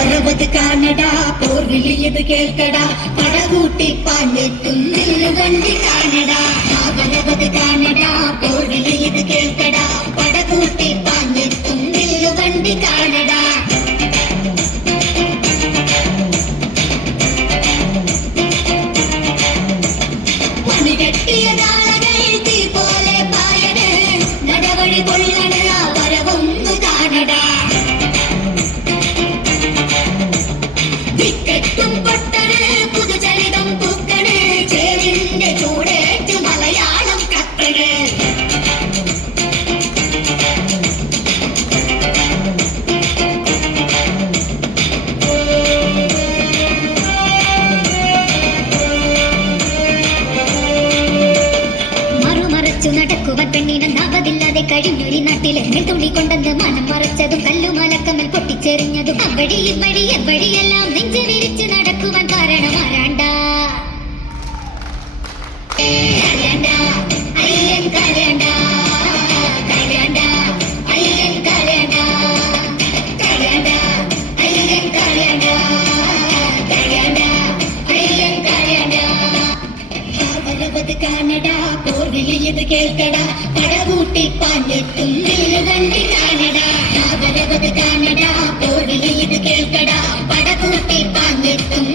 വരവത് കാണടാ പോർവിളിയത് കേൾക്കടാ പടകൂട്ടി പാഞ്ഞെത്തും വണ്ടി കാണടാ വരവത് കാണടാ പോർവിളിയത് കേൾക്കടാ പടകൂട്ടി പാഞ്ഞെത്തും വണ്ടി കാണടാ പണികെട്ടിയതാളകൾ തീ പോലെ പായണ് നടവഴി കൊള്ളണ വരവൊന്നു കാണടാ ും പൊട്ടണ് പുതുചരിതം പൂക്കണ് ചേരിന്റെ ചൂടേറ്റു മലയാളം കത്തണ് മറുമറച്ചു നടക്കുവാൻ പെണ്ണിനെന്നാവതില്ലാതെ കഴിഞ്ഞൊരു നാട്ടിലെ തുണി കൊണ്ടെന്ന് മനം മറച്ചതും കല്ലുമലക്കമ്മൽ പൊട്ടിച്ചെറിഞ്ഞതും അവടി ഇവടി എവടിയെല്ലാം നെഞ്ചു വിരിച്ചു നടക്കുവാൻ കാരണം ആരാണ്ട അയ്യൻ കരണ്ട കരണ്ട അയ്യൻ കരണ്ട കരണ്ട അയ്യൻ കരണ്ട കരണ്ട അയ്യൻ കരണ്ട വരവത് കാണടാ പോർവിളിയത് കേൾക്കടാ പടകൂട്ടി പാഞ്ഞെത്തും വണ്ടി കാണടാ വരവത് കാണടാ പോർവിളിയത് കേൾക്കടാ പടകൂട്ടി പാഞ്ഞെത്തും